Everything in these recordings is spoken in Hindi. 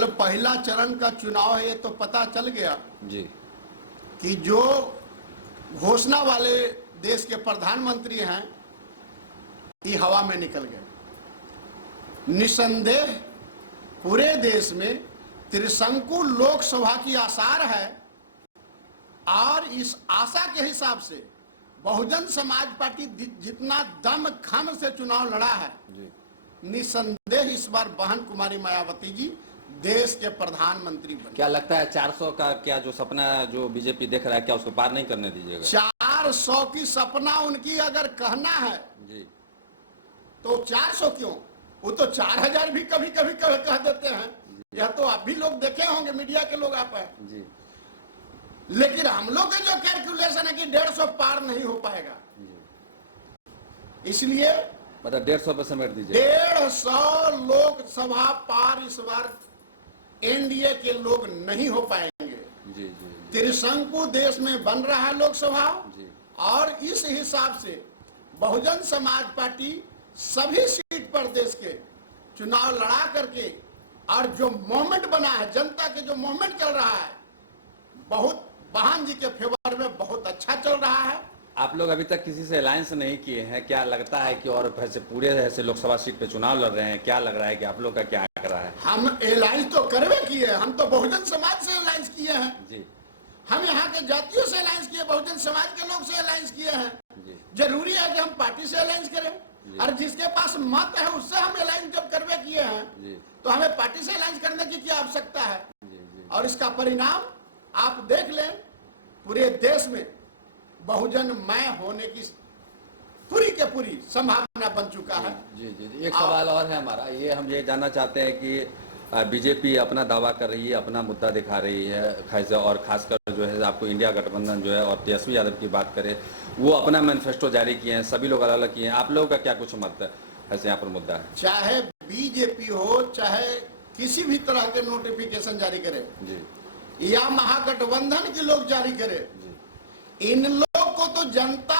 कल पहला चरण का चुनाव है, ये तो पता चल गया जी कि जो घोषणा वाले देश के प्रधानमंत्री हैं ये हवा में निकल गए। निसंदेह पूरे देश में त्रिशंकु लोकसभा की आसार है और इस आशा के हिसाब से बहुजन समाज पार्टी जितना दम खम से चुनाव लड़ा है, निसंदेह इस बार बहन कुमारी मायावती जी देश के प्रधानमंत्री बने। क्या लगता है 400 का क्या जो सपना जो बीजेपी देख रहा है, क्या उसको पार नहीं करने दीजिएगा? 400 की सपना उनकी अगर कहना है जी तो 400 क्यों, वो तो 4000 भी कभी कभी कह देते हैं। यह तो आप भी लोग देखे होंगे, मीडिया के लोग आप हैं जी। लेकिन हम लोग का जो कैलकुलेशन है कि 150 पार नहीं हो पाएगा, इसलिए मतलब 150 पे समेट दीजिए। 150 लोकसभा पार इस बार एनडीए के लोग नहीं हो पाएंगे। जी जी त्रिशंकु देश में बन रहा है लोकसभा जी। और इस हिसाब से बहुजन समाज पार्टी सभी सीट पर देश के चुनाव लड़ा करके और जो मूवमेंट बना है, जनता के जो मूवमेंट चल रहा है, बहुत बहन जी के फेवर में बहुत अच्छा चल रहा है। आप लोग अभी तक किसी से अलायंस नहीं किए हैं, क्या लगता है कि और ऐसे पूरे ऐसे लोकसभा सीट पे चुनाव लड़ रहे हैं, क्या लग रहा है कि आप लोग का क्या आंकड़ा है? हम अलायंस तो करवे किए हैं, हम तो बहुजन समाज से अलायंस किए हैं जी। हम यहाँ के जातियों से अलायंस किए, बहुजन समाज के लोग से अलायंस किए हैं जी। जरूरी है कि हम पार्टी से अलायंस करें? और जिसके पास मत है उससे हम अलायंस जब करवे किए हैं जी। तो हमें पार्टी से अलायंस करने की क्या आवश्यकता है? जी जी। और इसका परिणाम आप देख लें, पूरे देश में बहुजनमय होने की पूरी के पूरी संभावना बन चुका है। जी जी जी। एक सवाल और है हमारा, ये हम ये जानना चाहते हैं कि बीजेपी अपना दावा कर रही है, अपना मुद्दा दिखा रही है, और खासकर जो है आपको इंडिया गठबंधन जो है और तेजस्वी यादव की बात करें, वो अपना मैनिफेस्टो जारी किए हैं, सभी लोग अलग अलग किए हैं। आप लोगों का क्या कुछ मत है ऐसे यहाँ पर मुद्दा है? चाहे बीजेपी हो, चाहे किसी भी तरह के नोटिफिकेशन जारी करे जी या महागठबंधन के लोग जारी करे, इन लोग को तो जनता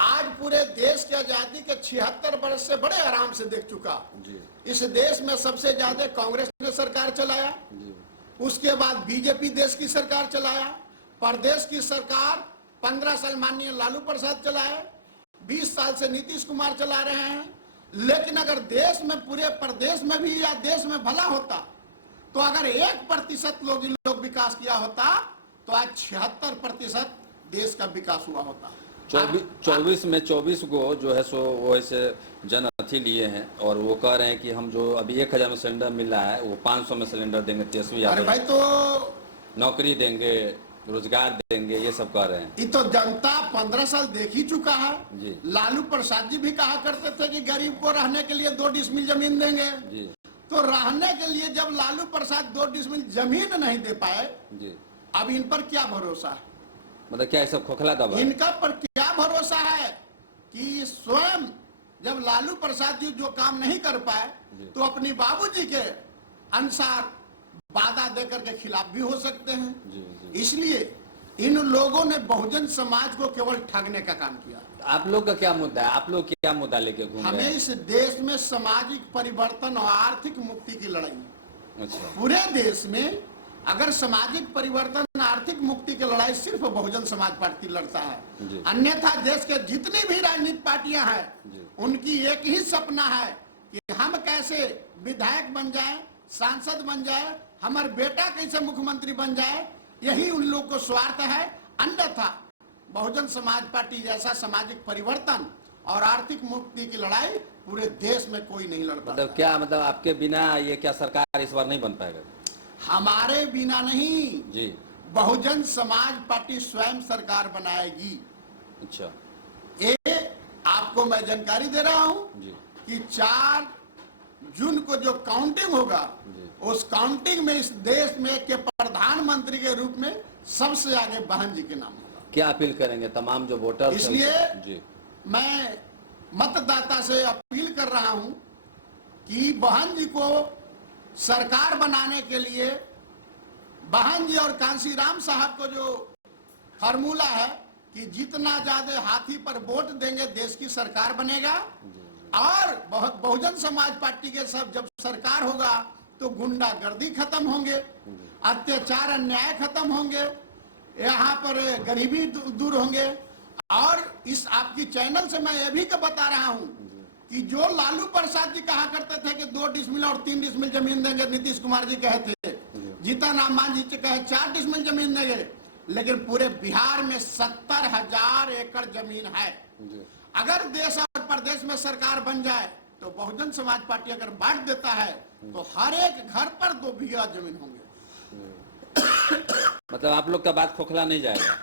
आज पूरे देश की आजादी के 76 वर्ष से बड़े आराम से देख चुका। जी। इस देश में सबसे ज्यादा कांग्रेस ने सरकार चलाया, उसके बाद बीजेपी देश की सरकार चलाया, प्रदेश की सरकार 15 साल माननीय लालू प्रसाद चलाए, 20 साल से नीतीश कुमार चला रहे हैं। लेकिन अगर देश में पूरे प्रदेश में भी या देश में भला होता तो अगर 1% लोग विकास किया होता तो आज 76% देश का विकास हुआ होता। 24 में 24 को जो है सो वो ऐसे जन अथी लिए हैं और वो कह रहे हैं कि हम जो अभी 1000 में सिलेंडर मिल रहा है वो 500 में सिलेंडर देंगे। तेजस्वी यादव अरे भाई तो नौकरी देंगे, रोजगार देंगे, ये सब कह रहे हैं। ये तो जनता 15 साल देख ही चुका है जी। लालू प्रसाद जी भी कहा करते थे कि गरीब को रहने के लिए 2 डिसमिल जमीन देंगे जी। तो रहने के लिए जब लालू प्रसाद 2 डिसमिल जमीन नहीं दे पाए जी। अब इन पर क्या भरोसा है? मतलब क्या सब खोखला दबा? इनका पर क्या भरोसा है कि स्वयं जब लालू प्रसाद जी जो काम नहीं कर पाए तो अपनी बाबूजी के अनुसार वादा देकर के खिलाफ भी हो सकते हैं। जी, जी। इसलिए इन लोगों ने बहुजन समाज को केवल ठगने का काम किया। आप लोग का क्या मुद्दा है? आप लोग क्या मुद्दा लेके घूम रहे हमें हैं? इस देश में सामाजिक परिवर्तन और आर्थिक मुक्ति की लड़ाई। अच्छा। पूरे देश में अगर सामाजिक परिवर्तन आर्थिक मुक्ति की लड़ाई सिर्फ बहुजन समाज पार्टी लड़ता है। अन्यथा देश के जितनी भी राजनीतिक पार्टियां हैं उनकी एक ही सपना है कि हम कैसे विधायक बन जाएं, सांसद बन जाए, हमारा बेटा कैसे मुख्यमंत्री बन जाए, यही उन लोग को स्वार्थ है। अन्यथा बहुजन समाज पार्टी जैसा सामाजिक परिवर्तन और आर्थिक मुक्ति की लड़ाई पूरे देश में कोई नहीं लड़ पाता। मतलब क्या, मतलब आपके बिना ये क्या सरकार इस बार नहीं बन पाएगा? हमारे बिना नहीं जी। बहुजन समाज पार्टी स्वयं सरकार बनाएगी। अच्छा। ये आपको मैं जानकारी दे रहा हूं कि 4 जून को जो काउंटिंग होगा उस काउंटिंग में इस देश में के प्रधानमंत्री के रूप में सबसे आगे बहन जी के नाम होगा। क्या अपील करेंगे तमाम जो वोटर? इसलिए मैं मतदाता से अपील कर रहा हूं कि बहन जी को सरकार बनाने के लिए बहन जी और कांशीराम साहब को जो फार्मूला है कि जितना ज्यादा हाथी पर वोट देंगे देश की सरकार बनेगा और बहुजन समाज पार्टी के सब जब सरकार होगा तो गुंडागर्दी खत्म होंगे, अत्याचार अन्याय खत्म होंगे, यहाँ पर गरीबी दूर होंगे। और इस आपकी चैनल से मैं ये भी बता रहा हूँ कि जो लालू प्रसाद जी कहा करते थे कि 2 डिसमिल और 3 डिसमिल जमीन देंगे, नीतीश कुमार जी कहे थे, जीतन राम मांझी जी कहे 4 डिसमिल जमीन देंगे, लेकिन पूरे बिहार में 70,000 एकड़ जमीन है। अगर देश और प्रदेश में सरकार बन जाए तो बहुजन समाज पार्टी अगर बांट देता है तो हर एक घर पर 2 बीघा जमीन होंगे। मतलब आप लोग का बात खोखला नहीं जाएगा?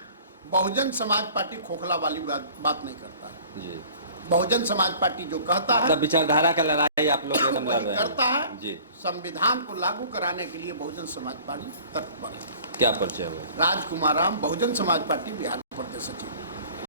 बहुजन समाज पार्टी खोखला वाली बात नहीं करता है जी। बहुजन समाज पार्टी जो कहता है, मतलब विचारधारा का लड़ाई आप लोग एकदम लड़ रहे हैं। करता है जी। संविधान को लागू कराने के लिए बहुजन समाज पार्टी तत्पर है। क्या परिचय हुआ? राजकुमार राम, बहुजन समाज पार्टी बिहार प्रदेश सचिव।